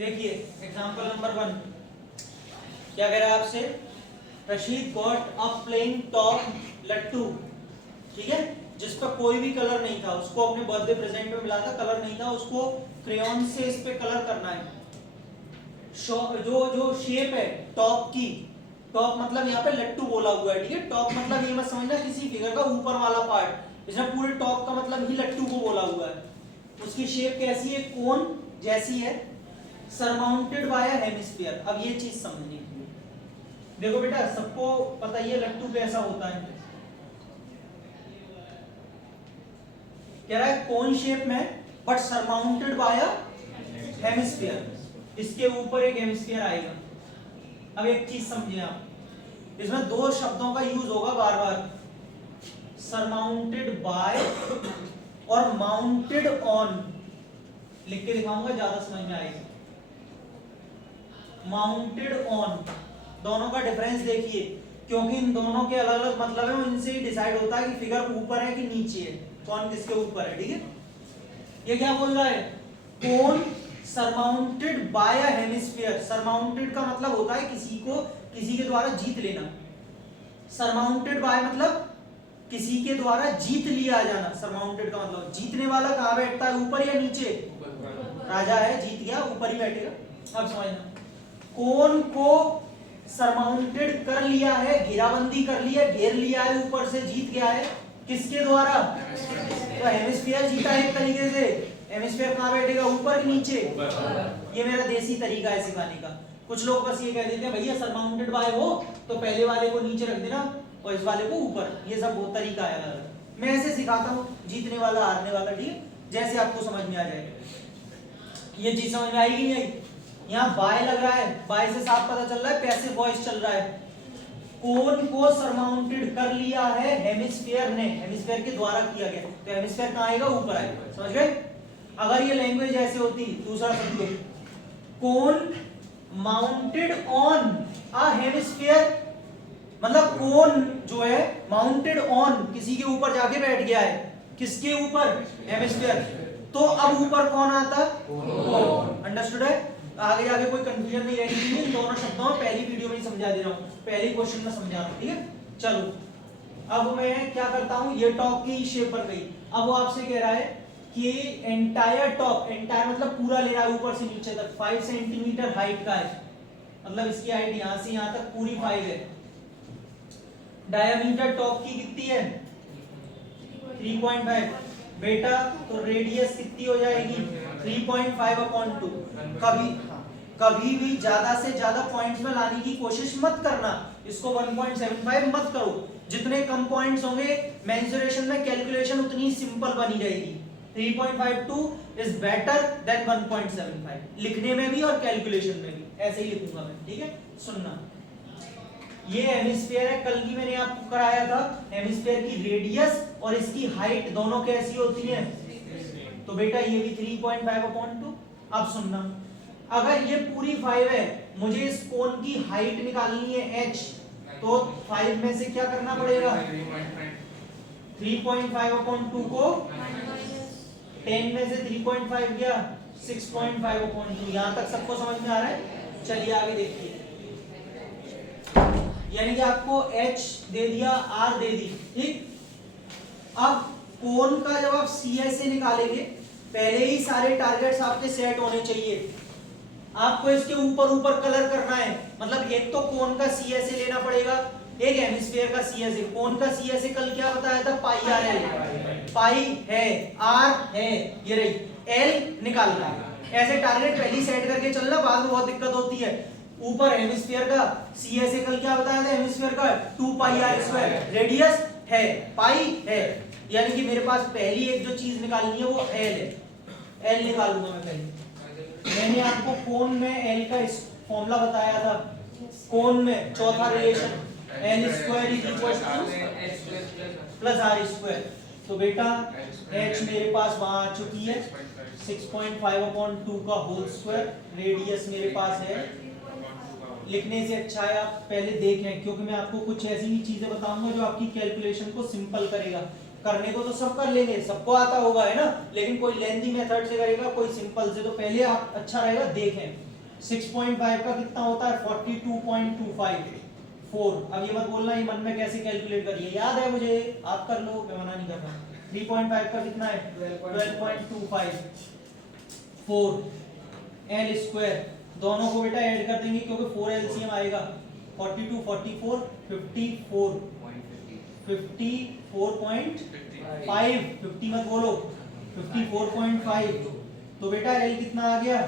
देखिए example number 1 क्या कह रहा है आपसे, Rashid got a plain top लट्टू, ठीक है, जिस पर कोई भी कलर नहीं था, उसको अपने बर्थडे प्रेजेंट में मिला था, कलर नहीं था, उसको क्रेयॉन से इस पे कलर करना है। जो जो शेप है टॉप की, टॉप मतलब यहाँ पे लट्टू बोला हुआ है, ठीक है, टॉप मतलब ये मत समझना किसी फिगर का ऊपर वाला पार्ट, इसमें पूरे टॉप का मतलब ही लट्टू को बोला हुआ है। उसकी शेप कैसी है, कोन जैसी है, सरमाउंटेड बाय अ हेमिस्फीयर। अब ये चीज समझनी है, देखो बेटा सबको पता ही है लट्टू कैसा होता है, कह रहा है कोन शेप में but surmounted by a hemisphere, इसके ऊपर एक हेमिस्फीयर आएगा। अब एक चीज समझिए आप, इसमें दो शब्दों का यूज होगा बार बार, सरमाउंटेड बाय और माउंटेड ऑन, लिख के दिखाऊंगा ज्यादा समझ में आएगा। माउंटेड ऑन, दोनों का डिफरेंस देखिए, क्योंकि इन दोनों के अलग अलग मतलब है, इनसे ही डिसाइड होता है कि फिगर ऊपर है कि नीचे है, कौन किसके ऊपर है, ठीक है। ये क्या बोल रहा है, cone surmounted by a hemisphere, surmounted का मतलब होता है किसी को किसी के द्वारा जीत लेना, सरमाउंटेड बाय मतलब किसी के द्वारा जीत लिया जाना, सरमाउंटेड का मतलब जीतने वाला कहां बैठता है, ऊपर या नीचे, राजा है जीत गया ऊपर ही बैठेगा। अब समझना, कोन को सरमाउंटेड कर लिया है, घेराबंदी कर लिया, घेर लिया है, ऊपर से जीत गया है, किसके द्वारा, तो हेमिस्फीयर जीता है एक तरीके से। हेमिस्फीयर कहां बैठेगा, ऊपर कि नीचे, ये मेरा देसी तरीका है सिखाने का। कुछ लोग बस ये कह देते हैं भैया सरमाउंटेड बाय हो तो पहले वाले को नीचे रख देना और इस वाले को ऊपर, ये सब बहुत तरीका है अलग। मैं ऐसे सिखाता हूँ, जीतने वाला हारने वाला, ठीक है, जैसे आपको समझ में आ जाएगा। ये चीज समझ में आएगी नहीं आई, यहाँ बाय लग रहा है, बाय से साफ पता चल रहा है पैसिव वॉइस चल रहा है, कोन को सरमाउंटेड कर लिया है हेमिस्फीयर ने, हेमिस्फीयर के द्वारा किया गया, तो हेमिस्फीयर कहां आएगा, ऊपर आएगा, समझ गए। अगर ये लैंग्वेज ऐसे होती, दूसरा समझो, कोन माउंटेड ऑन अ हेमिस्फीयर, मतलब कोन जो है माउंटेड ऑन किसी के ऊपर जाके बैठ गया है, किसके ऊपर, हेमिस्फीयर, तो अब ऊपर कौन आता, अंडरस्टूड है। आगे जाके कोई कंफ्यूजन नहीं रहेगी, इन दोनों शब्दों में पहली वीडियो में ही समझा दे रहा हूं, पहले क्वेश्चन में समझा रहा हूं, ठीक है। चलो अब मैं क्या करता हूं, ये टॉप की शेप बन गई। अब वो आपसे कह रहा है कि एंटायर टॉप, एंटायर मतलब पूरा ले रहा है ऊपर से नीचे तक, 5 सेंटीमीटर हाइट का है, मतलब इसकी हाइट यहां से यहां तक पूरी 5 है। डायमीटर टॉप की कितनी है, 3.5 बेटा, तो रेडियस कितनी हो जाएगी, 3.5/2। कभी भी ज्यादा से ज्यादा पॉइंट्स में लाने की कोशिश मत करना, इसको 1.75 मत करो, जितने कम पॉइंट्स होंगे मेंसुरेशन में कैलकुलेशन उतनी सिंपल बनी रहेगी। 3.52 इज बेटर देन 1.75, लिखने में भी और कैलकुलेशन में भी, ऐसे ही लिखूंगा मैं, ठीक है। सुनना, ये हेमिस्फीयर है, कल की मैंने आपको कराया था, हेमिस्फीयर की रेडियस और इसकी हाइट दोनों कैसी होती है, तो बेटा ये भी 3.5/2। अब सुनना, अगर ये पूरी 5 है, मुझे इस कोन की हाइट निकालनी है h, तो 5 में से क्या करना पड़ेगा, 3.5/2 को 10 में से 3.5 गया 6.5/2। यहां तक सबको समझ में आ रहा है, चलिए आगे देखिए। यानी कि आपको h दे दिया, r दे दी, ठीक। अब कोन का जब आप सी से निकालेंगे, पहले ही सारे टारगेट्स आपके सेट होने चाहिए, आपको इसके ऊपर ऊपर कलर करना है, मतलब एक तो कोन का सी से लेना पड़ेगा, एक हेमिस्फीयर का सी से। कोन का सी से कल क्या बताया था, पाई आर है, पाई है, आर है, ये रही, एल निकालना है। ऐसे टारगेट पहले सेट करके चलना, बाद में बहुत दिक्कत होती है। ऊपर हेमिस्फीयर का सी से कल क्या बताया था, हेमिस्फीयर का 2πr², रेडियस है, पाई है, यानी कि मेरे पास पहली एक जो चीज निकालनी है वो एल है, एल निकालूंगा मैं पहले। मैंने आपको कोन में एल का फॉर्मूला बताया था, कोन में चौथा रिलेशन l² + r², तो बेटा h मेरे पास वहां आ चुकी है 6.5/2 का होल स्क्वायर, रेडियस मेरे पास है। लिखने से अच्छा है आप पहले देखें, क्योंकि मैं आपको कुछ ऐसी ही चीजें बताऊंगा जो आपकी कैलकुलेशन को सिंपल करेगा। करने को तो सब कर लेंगे, सबको आता होगा, है ना, लेकिन कोई लेंथी मेथड से करेगा, कोई सिंपल से, तो पहले आप अच्छा रहेगा देखें। 6.5 का कितना होता है 42.25 4। अब ये मत बोलना ये मन में कैसे कैलकुलेट करिए, याद है मुझे, आप कर लो, मैं मना नहीं कर रहा। 3.5 का कितना है 12.25 4 एल स्क्वायर, दोनों को बेटा ऐड कर देंगे क्योंकि 4 एलसीएम आएगा 42 44 54 54.5 50 मत बोलो 54.5। तो बेटा एल कितना आ गया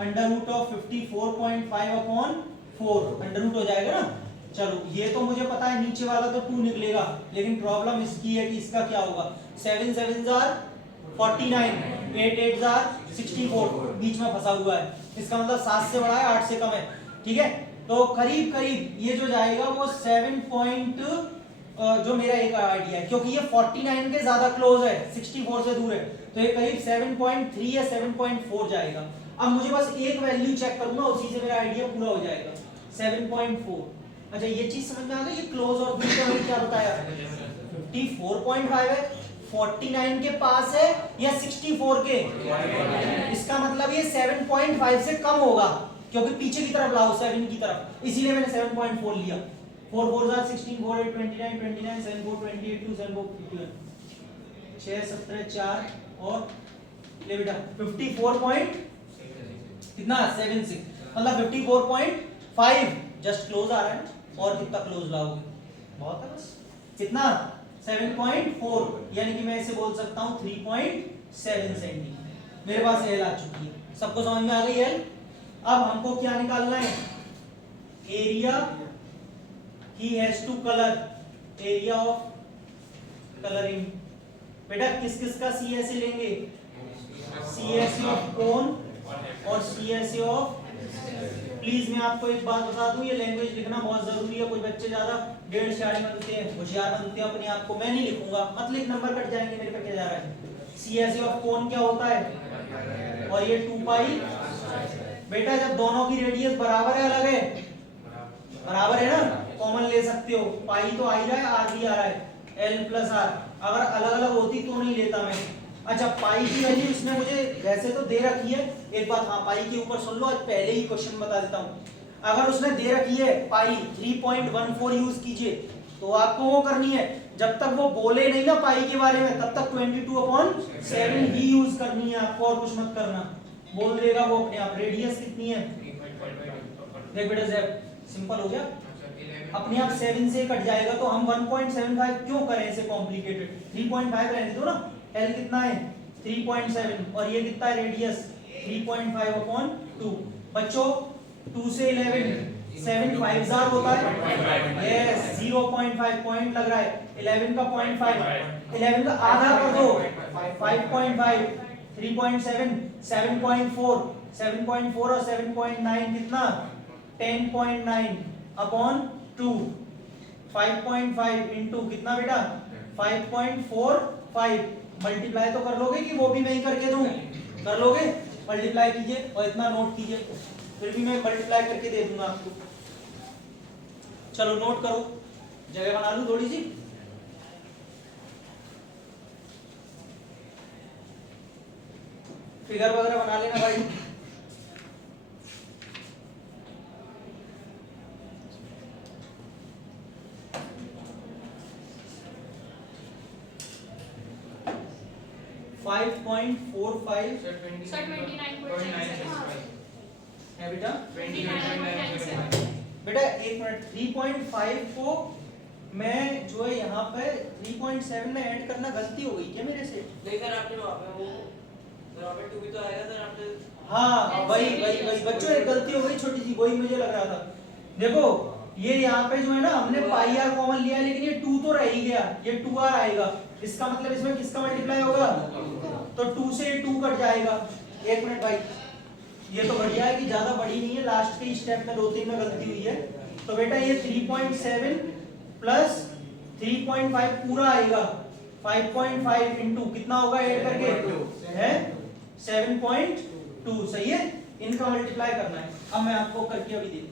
under root of 54.5 upon 4 under root हो जाएगा ना। चलो ये तो मुझे पता है नीचे वाला तो 2 निकलेगा, लेकिन प्रॉब्लम इसकी है कि इसका क्या होगा 7 7 49 8 8 64 बीच में फंसा हुआ है, इसका मतलब 7 से बड़ा है 8 से कम है, ठीक है। तो करीब करीब ये जो जाएगा वो 7 पॉइंट जो मेरा एक आइडिया है क्योंकि ये 49 के ज्यादा क्लोज है 64 से दूर है, तो ये करीब 7.3 या 7.4 जाएगा। अब मुझे बस एक वैल्यू चेक करूंगा उसी से मेरा आइडिया पूरा हो जाएगा 7.4। अच्छा ये चीज समझ में आ गई, ये क्लोज और दूर का क्या बताया 54.5 है 49 के पास है या 64 के, इसका मतलब ये 7.5 से कम होगा क्योंकि पीछे की तरफ लाओ 7 की तरफ, इसीलिए मैंने 7.4 लिया। 4 4 16 4 8 29 29 7 4 28 2 7 4 51 6 17 4 और ले बेटा 54 पॉइंट कितना 76 मतलब 54.5 जस्ट क्लोज आ रहा है। और कितना क्लोज लाओगे बहुत है बस कितना 7.4 यानी कि मैं इसे बोल सकता हूं 3.7 सेंटीमीटर। मेरे पास एल आ चुकी है, सबको समझ में आ गई एल। अब हमको क्या निकालना है एरिया ही has to colour, area of colouring. बेटा किस किस का सीएसए लेंगे सीएसए ऑफ कोन और सीएसए ऑफ, प्लीज मैं आपको एक बात बता दूं ये लैंग्वेज लिखना बहुत जरूरी है। कोई बच्चे ज्यादा 1.5 साढ़े बनते हैं होशियार बनते हैं अपने आप को, मैं नहीं लिखूंगा मत लिख नंबर कट जाएंगे मेरे पे क्या जा रहा है। सीएसए ऑफ कोन क्या होता है और ये 2 पाई बेटा जब दोनों की रेडियस बराबर है अलग है बराबर है ना कॉमन ले सकते हो, पाई तो आ ही रहा है आर भी आ रहा है एल प्लस आर, अगर अलग अलग होती तो नहीं लेता मैं। अच्छा पाई की वैल्यू इसने मुझे वैसे तो दे रखी है, एक बात हाँ पाई के ऊपर सुन लो, आज पहले ही क्वेश्चन बता देता हूँ। अगर उसने दे रखी है पाई 3.14 यूज कीजिए तो आपको वो करनी है जब तक वो बोले नहीं ना पाई के बारे में तब तक 22/7 ही यूज करनी है आपको, और कुछ मत करना, बोल देगा वो अपने आप। रेडियस कितनी है देख बेटा जैब सिंपल हो गया अपने आप 7 से कट जाएगा, तो हम 1.75 क्यों करें इसे कॉम्प्लिकेटेड, 3.5 रहने दो ना। एल कितना है 3.7 और ये कितना है रेडियस 3.5/2। बच्चों 2 से 11 7 5 होता है यस 0.5 पॉइंट लग रहा है 11 का 0.5 11 का आधा कर दो 5.5 3.7 7.4 7.4 और 7.9 कितना 10.9/2 5.5 इंटू कितना बेटा 5.45 मल्टीप्लाई तो कर लोगे कि वो भी मैं ही करके दूं, कर लोगे मल्टीप्लाई कीजिए और इतना नोट कीजिए, फिर भी मैं मल्टीप्लाई करके दे दूंगा आपको। चलो नोट करो, जगह बना लूं थोड़ी सी। फिगर वगैरह बना लेना भाई। है बेटा 29.97 बेटा एक मिनट 3.5 को मैं जो है यहाँ पे 3.7 में ऐड करना गलती हो गई क्या मेरे से? लेकिन आपने वहाँ पे वो वहाँ पे 2 भी तो आएगा सर आपने। हाँ वही बच्चों एक गलती हो गई छोटी सी, वही मुझे लग रहा था। देखो ये यहाँ पे जो है ना हमने पाई आर कॉमन लिया लेकिन ये 2 तो रह ही गया, ये 2r आएगा, इसका मतलब इसमें किसका मल्टीप्लाई होगा तो 2 से 2 कट जाएगा। एक मिनट भाई ये तो बढ़िया है कि ज्यादा बड़ी नहीं है, लास्ट के स्टेप में 2-3 में गलती हुई है। तो बेटा ये 3.7 प्लस 3.5 पूरा आएगा 5.5 इंटू कितना होगा ऐड करके है 7.2 सही है, इनका मल्टीप्लाई करना है। अब मैं आपको करके अभी दे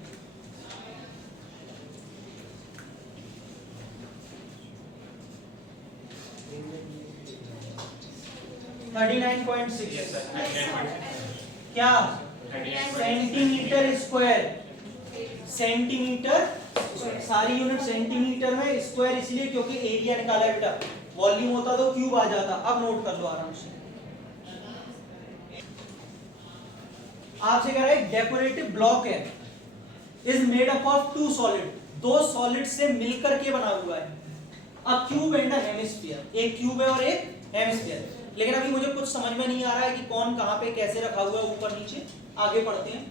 39.6 क्या सेंटीमीटर स्क्वायर, सेंटीमीटर, सारी यूनिट सेंटीमीटर में, स्क्वायर इसलिए क्योंकि एरिया निकाला है बेटा, वॉल्यूम होता तो क्यूब आ जाता। अब नोट कर लो आराम से। आपसे कह रहा है डेकोरेटिव ब्लॉक है, is made up of two solid, दो सॉलिड से मिलकर के बना हुआ है। अब क्यूब एंड हेमिस्फीयर, एक क्यूब है और एक हेमिस्फीयर। लेकिन अभी मुझे कुछ समझ में नहीं आ रहा है कि कौन कहां पे कैसे रखा हुआ है, ऊपर नीचे। आगे पढ़ते हैं।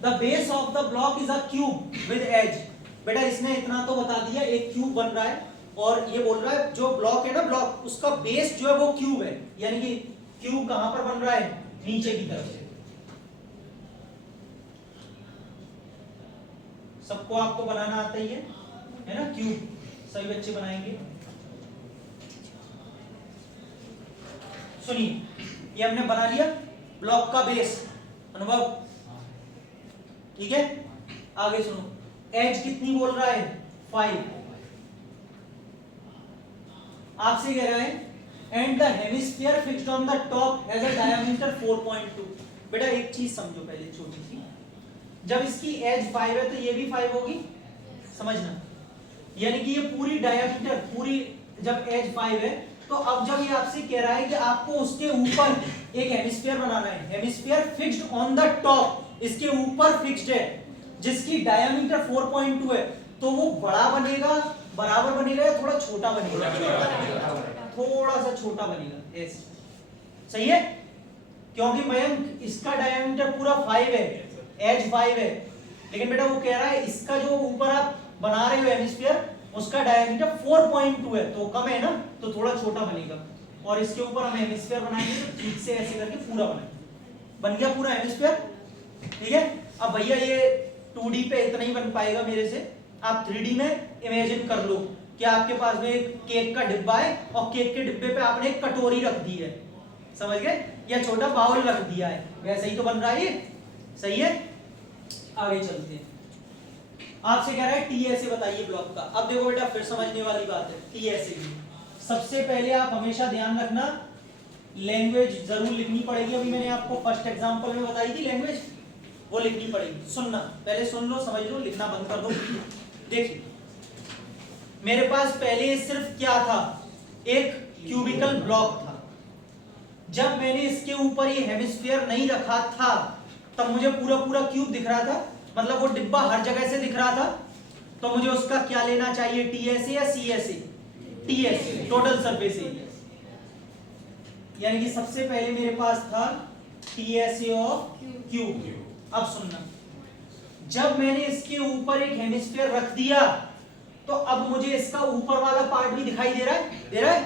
The base of the block is a cube with edge. बेटा इसने इतना तो बता दिया, एक क्यूब बन रहा है और ये बोल रहा है जो ब्लॉक है ना, ब्लॉक उसका बेस जो है वो क्यूब है, यानी कि क्यूब कहां पर बन रहा है, नीचे की तरफ से। सबको आपको बनाना आता ही है ना, क्यूब सभी बच्चे बनाएंगे। सुनिए, ये हमने बना लिया ब्लॉक का बेस, अनुभव ठीक है। आगे सुनो, एज कितनी बोल रहा है, 5। आपसे कह रहा है and the hemisphere fixed on the top has a diameter 4.2। बेटा एक चीज समझो पहले छोटी सी, जब इसकी एज 5 है तो ये भी 5 होगी, समझना। यानी कि ये पूरी डायमीटर पूरी, जब एज 5 है तो अब जब ये आपसे कह रहा है कि आपको उसके ऊपर एक हेमिस्फीयर बनाना है, hemisphere fixed on the top, इसके ऊपर फिक्स्ड है, जिसकी डायमीटर 4.2 है, तो वो बड़ा बनेगा, बराबर बनेगा या थोड़ा छोटा बनेगा, थोड़ा सा छोटा बनेगा, ऐसे सही है। क्योंकि मयंक इसका डायमीटर पूरा 5 है, एज 5 है, लेकिन बेटा वो कह रहा है इसका जो ऊपर आप बना रहे हो हेमिस्फीयर, उसका डायमीटर 4.2 है, तो कम है ना, तो थोड़ा छोटा बनेगा। और इसके ऊपर हम हेमिस्फीयर बनाएंगे तो ठीक से ऐसे करके पूरा बनाएंगे, बन गया पूरा हेमिस्फीयर, ठीक है। अब भैया ये 2D पे इतना ही बन पाएगा मेरे से, आप 3D में इमेजिन कर लो कि आपके पास में एक केक का डिब्बा है और केक के डिब्बे पे आपने एक कटोरी रख दी है, समझ गए, या छोटा बाउल रख दिया है, वैसे ही तो बन रहा है ये, सही है। आगे चलते हैं। आपसे कह रहा है टीएसए बताइए ब्लॉक का। अब देखो बेटा फिर समझने वाली बात है, टीएसए की सबसे पहले आप हमेशा ध्यान रखना, लैंग्वेज जरूर लिखनी पड़ेगी। अभी मैंने आपको फर्स्ट एग्जांपल में बताई थी लैंग्वेज, वो लिखनी पड़ेगी। सुनना, पहले सुन लो, समझ लो, लिखना बंद कर दो। देखिए मेरे पास पहले सिर्फ क्या था, एक क्यूबिकल ब्लॉक था। जब मैंने इसके ऊपर ये हेमिस्फीयर नहीं रखा था तब मुझे पूरा पूरा क्यूब दिख रहा था, मतलब वो डिब्बा हर जगह से दिख रहा था। तो मुझे उसका क्या लेना चाहिए, टीएसए या CSA, TSA, total surface area. यानी कि सबसे पहले मेरे पास था टीएसए ऑफ क्यूब। अब सुनना, जब मैंने इसके ऊपर एक हेमिस्फीयर रख दिया तो अब मुझे इसका ऊपर वाला पार्ट भी दिखाई दे रहा है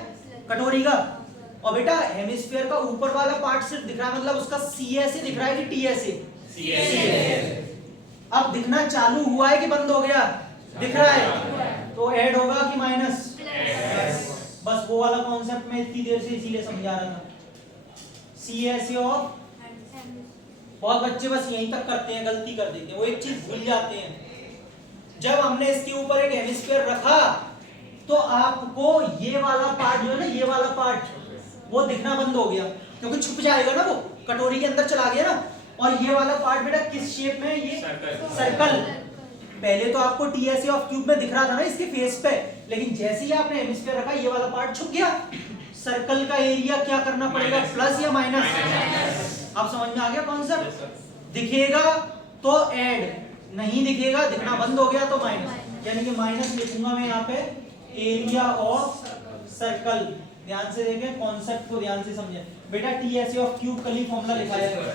कटोरी का। और बेटा हेमिस्फीयर का ऊपर वाला पार्ट सिर्फ दिख रहा है, मतलब उसका सीएसए दिख रहा है कि टीएसए, सीएसए। अब दिखना चालू हुआ है कि बंद हो गया, दिख रहा है, तो ऐड होगा कि माइनस, बस वो वाला कॉन्सेप्ट मैं इतनी देर से इसीलिए समझा रहा था। सीएसए ऑफ, बहुत बच्चे बस यहीं तक करते हैं, गलती कर देते हैं, वो एक चीज भूल जाते हैं। जब हमने इसके ऊपर एक हेमिस्फीयर रखा तो आपको ये वाला पार्ट जो है ना, ये वाला पार्ट वो दिखना बंद हो गया, क्योंकि छुप जाएगा ना, वो कटोरी के अंदर चला गया ना। और ये वाला पार्ट बेटा किस शेप में, ये सर्कल। पहले तो आपको टीएसए ऑफ क्यूब में दिख रहा था ना इसके फेस पे, लेकिन जैसे ही आपने हेमिस्फीयर रखा ये वाला पार्ट छुप गया। सर्कल का एरिया क्या करना पड़ेगा, प्लस या माइनस। अब समझ में आ गया कॉन्सेप्ट। दिखेगा तो ऐड, नहीं दिखेगा, दिखना बंद हो गया तो माइनस, यानी कि माइनस लिखूंगा मैं यहाँ पे एरिया ऑफ सर्कल। ध्यान से देखें, कॉन्सेप्ट को ध्यान से समझें बेटा। टीएसए ऑफ क्यूब कल ही फॉर्मूला लिखाया है,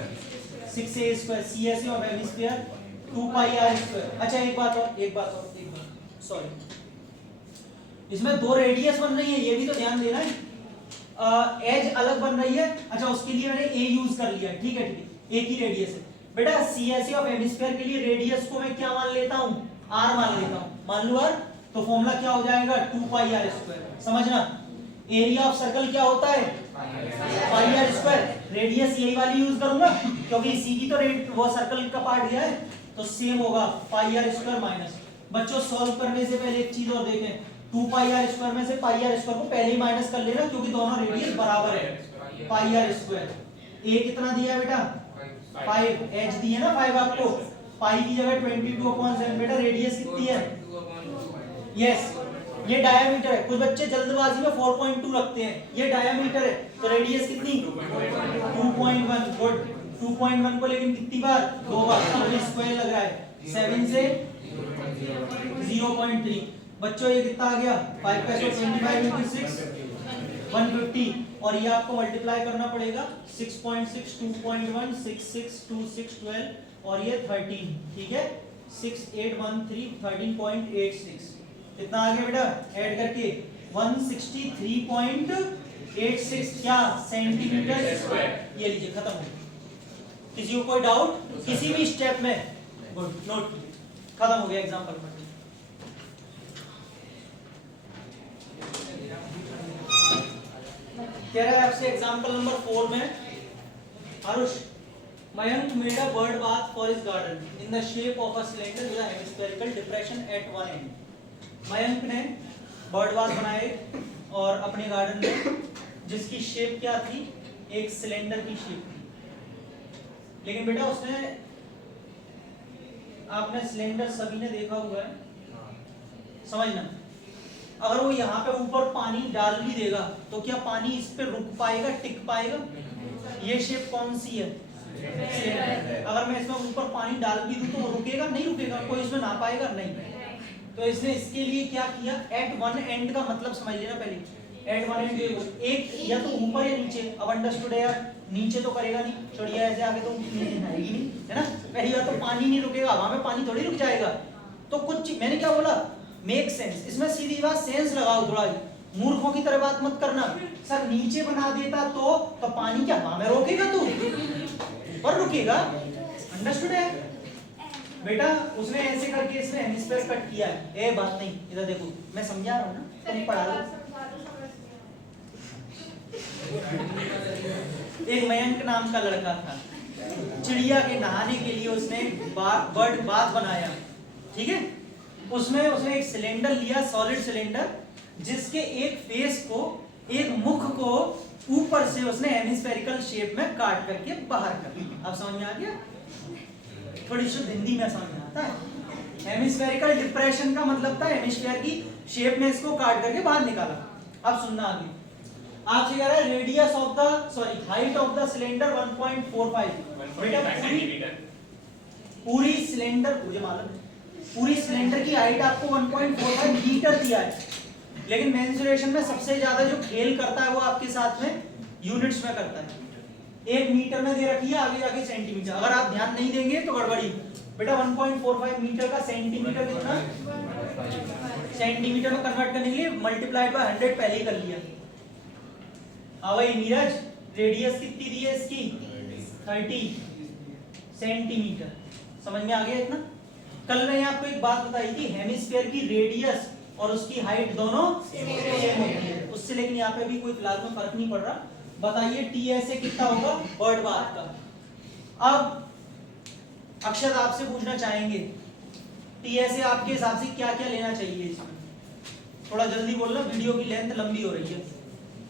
6a square, CSA of hemisphere 2 pi are square. अच्छा एक बात, सॉरी, इसमें दो रेडियस बन रही है, ये भी तो ध्यान देना है। एज अलग बन रही है, अच्छा उसके लिए मैंने a यूज कर लिया, ठीक है, एक ही रेडियस है बेटा। सीएसए ऑफ हेमिस्फीयर के लिए रेडियस को मैं क्या मान लेता हूं, r मान लेता हूं, मान लो r, तो फॉर्मूला क्या हो जाएगा 2 पाई आर स्क्वायर। समझना, एरिया ऑफ सर्कल क्या होता है, पाई आर स्क्वायर। रेडियस यही वाली यूज करूंगा क्योंकि इसी की तो वो सर्कल का पार्ट दिया है, तो सेम होगा पाई आर स्क्वायर माइनस। बच्चों सॉल्व करने से पहले एक चीज और देखें, 2 पाई आर स्क्वायर में से पाई आर स्क्वायर को पहले ही माइनस कर लेना, क्योंकि दोनों रेडियस बराबर है। पाई आर स्क्वायर, ए कितना दिया है बेटा, 5 एच दी है ना 5 आपको, पाई की जगह 22/7। बेटा रेडियस कितनी है? यस, ये डायमीटर है। कुछ बच्चे जल्दबाजी में 4.2 रखते हैं, ये डायमीटर है, तो रेडियस कितनी? 2.1। गुड, 2.1 को लेकिन कितनी बार? 2 बार, तो स्क्वायर लग रहा है 7 से 0.3। बच्चों ये कितना आ गया? 5 का 25 into 6 150, और ये आपको मल्टीप्लाई करना पड़ेगा 6.6 2.1 6 6 2 6 12 और ये 13, ठीक है 6 8 1 3 13.86। कितना आ गया बेटा ऐड करके? 163.86 क्या सेंटीमीटर स्क्वायर। ये लीजिए खत्म हो गया। किसी को कोई डाउट किसी भी स्टेप में? गुड, नोट खत्म हो गया एग्जांपल में। कह रहा है आपसे एग्जांपल नंबर 4 में, Aarush, Mayank made a bird bath for his garden in the shape of a cylinder with a hemispherical depression at one end. Mayank ने बर्ड बाथ बनाए और अपने गार्डन में, जिसकी शेप क्या थी? एक सिलेंडर की शेप थी। लेकिन बेटा उसने, आपने सिलेंडर सभी ने देखा हुआ है, समझना, अगर वो यहाँ पे ऊपर पानी डाल भी देगा तो क्या पानी इस पे रुक पाएगा, टिक पाएगा? ये शेप कौन सी है? अगर मैं इसमें ऊपर पानी डाल भी दूं तो वो रुकेगा? नहीं रुकेगा, कोई इसमें ना पाएगा नहीं। तो इसने इसके लिए क्या किया? एट वन एंड का मतलब समझ लेना पहले। एट वन एंड एक या तो ऊपर या नीचे। अब अंडरस्टूड है यार, नीचे तो करेगा नहीं, चढ़िया ऐसे आगे तो नीचे आएगी नहीं, है ना। पहली बात तो पानी नहीं रुकेगा, हवा में पानी थोड़ी रुक जाएगा। तो कुछ मैंने क्या बोला? Make sense. इसमें सीधी बात सेंस लगाओ, थोड़ा मूर्खों की तरह बात मत करना। सर नीचे बना देता तो पानी क्या हवा में रोकेगा? तू ऊपर रुकेगा। अंडरस्टूड है बेटा? उसने ऐसे करके इसने हेमिस्फीयर कट किया है। ए बात नहीं, इधर देखो, मैं समझा रहा हूँ ना, तुम पढ़ा लो। एक मयंक नाम का लड़का था, चिड़िया के नहाने के लिए उसने बर्ड बाथ बनाया, ठीक है। उसमें उसने एक सिलेंडर लिया, सॉलिड सिलेंडर, जिसके एक फेस को, एक मुख को ऊपर से उसने हेमिस्फेरिकल शेप में काट करके बाहर कर दिया। अब समझ में आ गया? थोड़ी शुद्ध हिंदी में समझ में आता है। हेमिस्फेरिकल डिप्रेशन का मतलब था हेमिस्फीयर की शेप में इसको काट करके बाहर निकाला। अब सुनना आगे, आपसे कह रहा है radius of the height of the cylinder 1.45। बेटा पूरी सिलेंडर, मुझे मालूम है पूरी सिलेंडर की हाइट आपको 1.45 मीटर दिया है, लेकिन मेंसुरेशन में सबसे ज्यादा जो खेल करता है वो आपके साथ में यूनिट्स में करता है। 1 मीटर में दे रखी है, आगे जाके सेंटीमीटर। अगर आप ध्यान नहीं देंगे तो गड़बड़ी। बेटा 1.45 मीटर का सेंटीमीटर कितना? सेंटीमीटर में कन्वर्ट करने के लिए मल्टीप्लाइड बाय 100 पहले ही कर लिया। अब भाई नीरज, रेडियस कितनी दी है इसकी? 30 सेंटीमीटर। समझ में आ गया इतना? कल मैंने आपको एक बात बताई थी, हेमिस्फीयर की रेडियस और उसकी हाइट दोनों सेम होती है उससे, लेकिन यहाँ पे भी कोई फिलहाल में फर्क नहीं पड़ रहा। बताइए टीएसए कितना होगा बर्ड बाथ का? अब अक्षर आपसे पूछना चाहेंगे, टीएसए आपके हिसाब से क्या क्या लेना चाहिए इसमें? थोड़ा जल्दी बोलना, वीडियो की लेंथ लंबी हो रही है।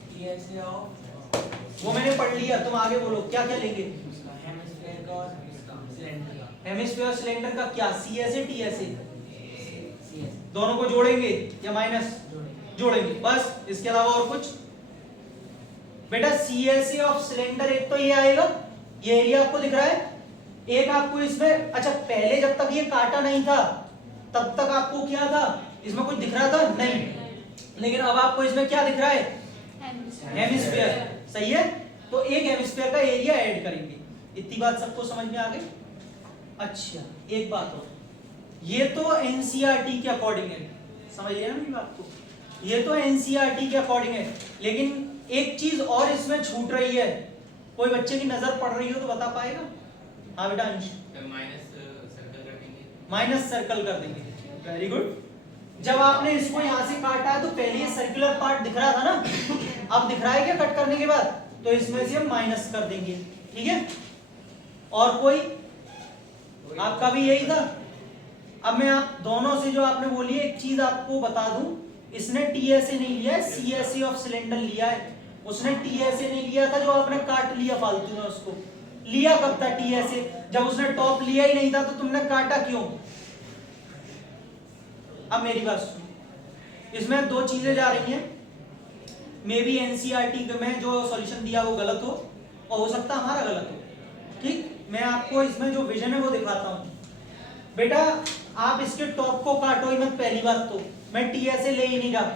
टीएसए वो मैंने पढ़ लिया, तुम आगे बोलो क्या क्या लेंगे? हेमिस्फीयर का और सिलेंडर का। हेमिस्फीयर सिलेंडर का क्या? सीएसए टीएसए दोनों को जोड़ेंगे या माइनस जोड़ेंगे, बस। इसके अलावा और कुछ? बेटा सीएसए ऑफ सिलेंडर एक तो ये आएगा, ये एरिया आपको दिख रहा है। एक आपको इसमें, अच्छा पहले जब तक ये काटा नहीं था तब तक आपको क्या था? इसमें कुछ दिख रहा था नहीं, लेकिन अब आपको इसमें क्या दिख रहा है? हेमिस्फीयर। सही है, तो एक हेमिस्फीयर का एरिया ऐड करेंगे। इतनी बात सबको समझ में आ गई? अच्छा एक बात और, ये तो एनसीईआरटी के अकॉर्डिंग है, समझ लिया ना मेरी बात को? ये तो एनसीईआरटी के अकॉर्डिंग है, लेकिन एक चीज और इसमें छूट रही है। कोई बच्चे की नजर पड़ रही हो तो बता पाएगा? हाँ बेटा अंश, माइनस सर्कल कर देंगे। Very good. जब आपने इसको यहां से काटा है तो पहले ये सर्कुलर पार्ट दिख रहा था ना, अब दिख रहा है क्या कट करने के बाद? तो इसमें से हम माइनस कर देंगे, ठीक है। और कोई? आपका भी यही था। अब मैं आप दोनों से जो आपने बोली एक चीज आपको बता दूं, इसने टीएसए नहीं लिया है, सीएसए ऑफ सिलेंडर लिया है। उसने टीएसए नहीं लिया था जो आपने काट लिया फालतू में उसको, लिया कब था टीएसए? जब उसने टॉप लिया ही नहीं था तो तुमने काटा क्यों? अब मेरी बात सुनो, इसमें दो चीजें जा रही हैं, मे बी एनसीईआरटी में जो सॉल्यूशन दिया वो गलत हो और हो सकता हमारा गलत हो। ठीक, मैं आपको इसमें जो विजन है वो दिखाता हूं। बेटा आप इसके टॉप को काटो ही मत, पहली बात तो मैं टीएसए ले ही नहीं रहा।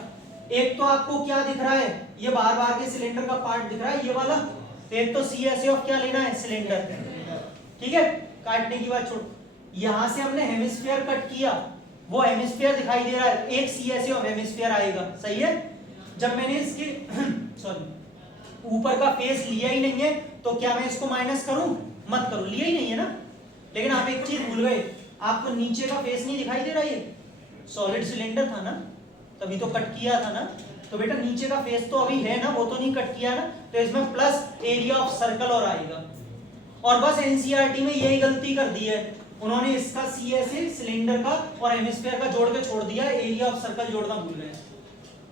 एक तो आपको क्या दिख रहा है, ये बाहर बाहर के सिलेंडर का पार्ट दिख रहा है ये वाला, एक तो सीएसए ऑफ क्या लेना है, सिलेंडर। ठीक है, काटने की बात छोड़, यहां से हमने हेमिस्फीयर कट किया, वो हेमिस्फीयर दिखाई दे रहा है, एक सीएसए ऑफ हेमिस्फीयर आएगा, सही है। जब मैंने इसके सॉरी ऊपर का फेस लिया ही नहीं है तो क्या मैं इसको माइनस करूं? मत करो, लिया ही नहीं है ना। लेकिन आप एक चीज भूल गए, आपको नीचे का फेस नहीं दिखाई दे रहा, ये सॉलिड सिलेंडर था ना, तभी तो कट किया था ना। तो बेटा नीचे का फेस तो अभी है ना, वो तो नहीं कट किया ना, तो इसमें प्लस एरिया ऑफ सर्कल और आएगा। और बस एनसीईआरटी में यही गलती कर दी है, उन्होंने इसका सीएसए सिलेंडर का और हेमिस्फीयर का जोड़ के छोड़ दिया, एरिया ऑफ सर्कल जोड़ना भूल गए।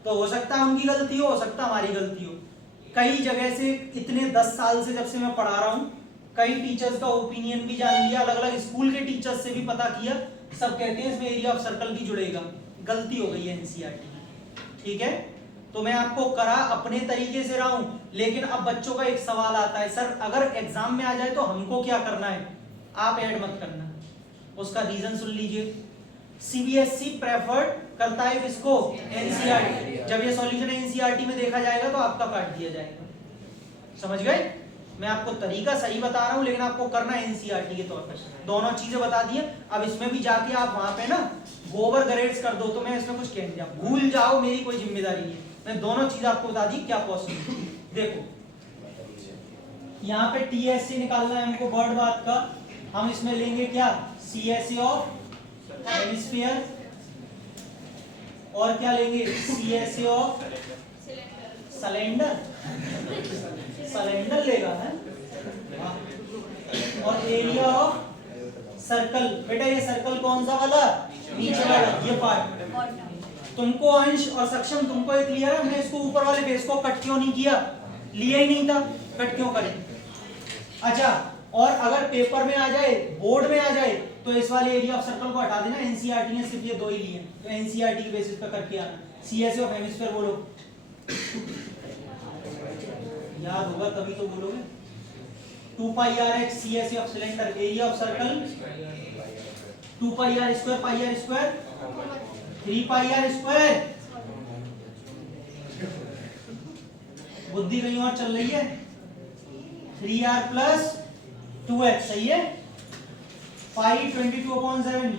तो हो सकता है उनकी गलती हो सकता है हमारी गलती हो। कई जगह से इतने 10 साल से जब से मैं पढ़ा रहा हूँ, कई टीचर्स का ओपिनियन भी जान लिया, अलग अलग स्कूल के टीचर्स से भी पता किया, सब कहते हैं इसमें एरिया ऑफ सर्कल भी जुड़ेगा। गलती हो गई है एनसीईआरटी की, ठीक है। तो मैं आपको करा अपने तरीके से रहा हूं, लेकिन अब बच्चों का एक सवाल आता है, सर अगर एग्जाम में आ जाए तो हमको क्या करना है? आप ऐड मत करना, उसका रीजन सुन लीजिए। सीबीएसई प्रेफर्ड करता है किसको? एनसीईआरटी। जब ये सॉल्यूशन एनसीईआरटी में देखा जाएगा तो आपका काट दिया जाएगा, समझ गए? मैं आपको तरीका सही बता रहा हूं, लेकिन आपको करना एनसीईआरटी के तौर पर। दोनों चीजें बता दी हैं, अब इसमें भी जाके आप वहां पे ना गोबर ग्रेड्स कर दो तो मैं इसमें कुछ कह नहीं रहा, भूल जाओ, मेरी कोई जिम्मेदारी नहीं है। मैं दोनों चीज आपको बता दी क्या पॉसिबल। देखो यहाँ पे टीएसए निकालना है हमको, वर्ड बात का, हम इसमें लेंगे क्या? सीएसए ऑफ हेमिस्फीयर, और क्या लेंगे? सीएसए ऑफ सिलेंडर, सिलेंडर लेगा है, और एरिया ऑफ सर्कल। बेटा ये सर्कल कौन सा वाला? नीचे वाला, ये पार्ट। तुमको अंश और सक्षम तुमको एक क्लियर है, हमने इसको ऊपर वाले बेस को कट क्यों नहीं किया? लिया ही नहीं था, कट क्यों करें? अच्छा, और अगर पेपर में आ जाए, बोर्ड में आ जाए, तो इस वाले एरिया ऑफ सर्कल को हटा देना। एनसीईआरटी ने सिर्फ ये दो ही लिए, तो एनसीईआरटी के बेसिस पे करके आना। सीएसए ऑफ हेमिस्फीयर बोलो, याद होगा तभी तो बोलोगे। 2 pi r X CSA of cylinder, area of circle 2 pi are square 3 pi are square. बुद्धि कहीं और चल रही है। 3r प्लस 2h, सही है। पाई 22/7।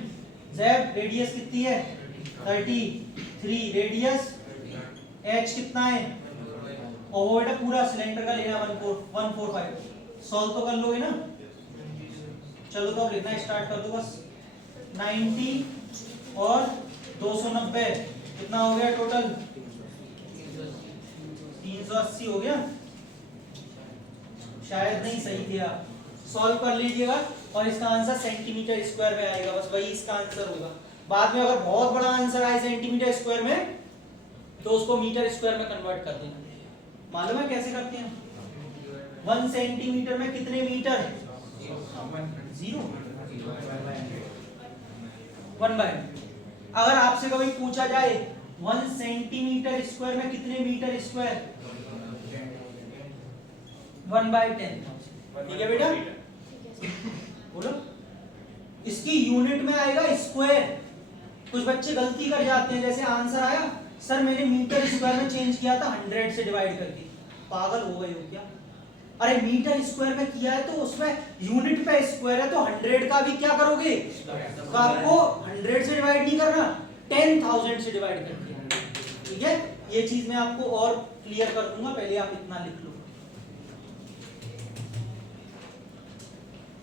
जेब रेडियस कितनी है? 33। रेडियस h कितना है? और वो बेटा पूरा सिलेंडर का लेना 145। सॉल्व तो कर लोगे ना? चलो तो अब लिखना स्टार्ट कर दो बस। 90 और 290 कितना हो गया टोटल? 380 हो गया, शायद नहीं, सही थे आप। सॉल्व कर लीजिएगा और इसका आंसर सेंटीमीटर स्क्वायर में आएगा, बस वही इसका आंसर होगा। बाद में अगर बहुत बड़ा आंसर आए सेंटीमीटर स्क्वायर में तो उसको मीटर स्क्वायर में कन्वर्ट कर देना। मालूम है कैसे करते हैं? 1 सेंटीमीटर में कितने मीटर? 0। 1/। अगर आपसे कभी पूछा जाए 1 सेंटीमीटर स्क्वायर में कितने मीटर स्क्वायर? 1/10। ठीक है बेटा, बोलो। इसकी यूनिट में आएगा स्क्वायर। कुछ बच्चे गलती कर जाते हैं, जैसे आंसर आया, सर मैंने मीटर स्क्वायर में चेंज किया था 100 से डिवाइड करके। पागल हो गए हो क्या? अरे मीटर स्क्वायर में किया है तो उसमें यूनिट पे स्क्वायर है, तो 100 का भी क्या करोगे? तो आपको 100 से डिवाइड नहीं करना, 10,000 से डिवाइड करके। ठीक है, ये चीज मैं आपको और क्लियर कर दूंगा, पहले आप इतना लिख लो।